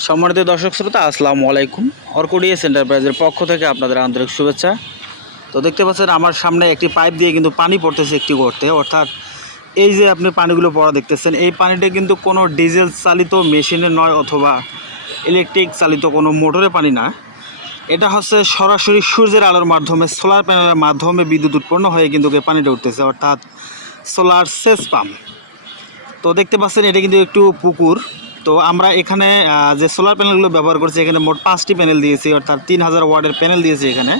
সম্মানিত দর্শক শ্রোতা, আসসালামু আলাইকুম। অর্কোডিএস এন্টারপ্রাইজের পক্ষ থেকে আপনাদের আন্তরিক শুভেচ্ছা। তো দেখতে পাচ্ছেন আমার সামনে একটি পাইপ দিয়ে কিন্তু পানি পড়তেছে একটি গর্তে, অর্থাৎ এই যে আপনি পানিগুলো পড়া দেখতেছেন, এই পানিটা কিন্তু কোনো ডিজেল চালিত মেশিনে নয় অথবা ইলেকট্রিক চালিত কোনো মোটরে পানি না। এটা হচ্ছে সরাসরি সূর্যের আলোর মাধ্যমে, সোলার প্যানেলের মাধ্যমে বিদ্যুৎ উৎপন্ন হয়ে কিন্তু এই পানিটা উঠতেছে, অর্থাৎ সোলার সেচ পাম্প। তো দেখতে পাচ্ছেন এটা কিন্তু একটু পুকুর। তো আমরা এখানে যে সোলার প্যানেলগুলো ব্যবহার করছি, এখানে মোট 5টি প্যানেল দিয়েছি, অর্থাৎ 3000 ওয়াটের প্যানেল দিয়েছি এখানে।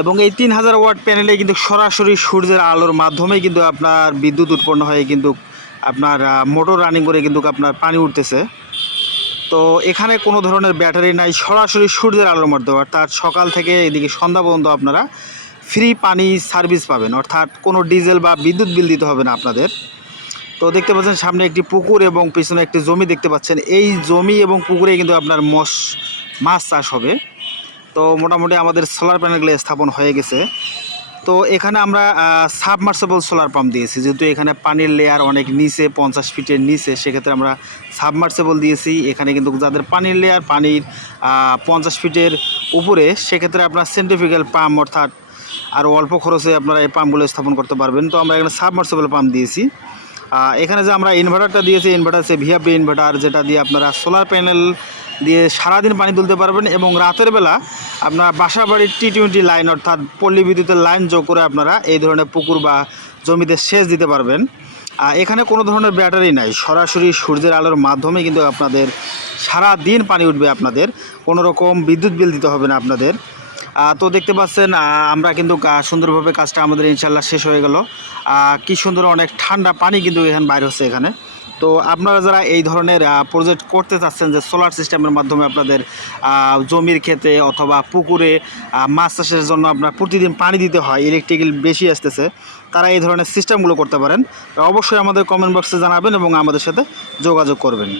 এবং এই 3000 ওয়াট প্যানেলে কিন্তু সরাসরি সূর্যের আলোর মাধ্যমেই কিন্তু আপনার বিদ্যুৎ উৎপন্ন হয়ে কিন্তু আপনার মোটর রানিং করে কিন্তু আপনার পানি উঠতেছে। তো এখানে কোনো ধরনের ব্যাটারি নাই, সরাসরি সূর্যের আলোর মাধ্যমে, অর্থাৎ সকাল থেকে এদিকে সন্ধ্যা পর্যন্ত আপনারা ফ্রি পানি সার্ভিস পাবেন, অর্থাৎ কোনো ডিজেল বা বিদ্যুৎ বিল দিতে হবে না আপনাদের। তো দেখতে পাচ্ছেন সামনে একটি পুকুর এবং পিছনে একটি জমি দেখতে পাচ্ছেন। এই জমি এবং পুকুরে কিন্তু আপনার মাছ চাষ হবে। তো মোটামুটি আমাদের সোলার প্যানেলগুলো স্থাপন হয়ে গেছে। তো এখানে আমরা সাবমার্সেবল সোলার পাম্প দিয়েছি, যেহেতু এখানে পানির লেয়ার অনেক নিচে, 50 ফিটের নিচে, সেক্ষেত্রে আমরা সাবমার্সেবল দিয়েছি। এখানে কিন্তু যাদের পানির লেয়ার পানির 50 ফিটের উপরে, সেক্ষেত্রে আপনার সেন্ট্রিফিউগাল পাম্প, অর্থাৎ আরও অল্প খরচে আপনারা এই পাম্পগুলো স্থাপন করতে পারবেন। তো আমরা এখানে সাবমার্সেবল পাম্প দিয়েছি। এখানে যে আমরা ইনভার্টারটা দিয়েছি, ইনভার্টার হচ্ছে ভিআপি ইনভার্টার, যেটা দিয়ে আপনারা সোলার প্যানেল দিয়ে সারাদিন পানি তুলতে পারবেন এবং রাতের বেলা আপনার বাসা বাড়ির T20 লাইন, অর্থাৎ পল্লী বিদ্যুতের লাইন যোগ করে আপনারা এই ধরনের পুকুর বা জমিতে সেচ দিতে পারবেন। এখানে কোনো ধরনের ব্যাটারি নাই, সরাসরি সূর্যের আলোর মাধ্যমে কিন্তু আপনাদের সারা দিন পানি উঠবে, আপনাদের কোনো রকম বিদ্যুৎ বিল দিতে হবে না আপনাদের। তো দেখতে পাচ্ছেন আমরা কিন্তু সুন্দরভাবে কাজটা আমাদের ইনশাল্লাহ শেষ হয়ে গেল। কি সুন্দর অনেক ঠান্ডা পানি কিন্তু এখানে বাইরে হচ্ছে এখানে। তো আপনারা যারা এই ধরনের প্রজেক্ট করতে চাচ্ছেন, যে সোলার সিস্টেমের মাধ্যমে আপনাদের জমির ক্ষেতে অথবা পুকুরে মাছ চাষের জন্য আপনার প্রতিদিন পানি দিতে হয়, ইলেকট্রিক বিল বেশি আসতেছে, তারা এই ধরনের সিস্টেমগুলো করতে পারেন। অবশ্যই আমাদের কমেন্ট বক্সে জানাবেন এবং আমাদের সাথে যোগাযোগ করবেন।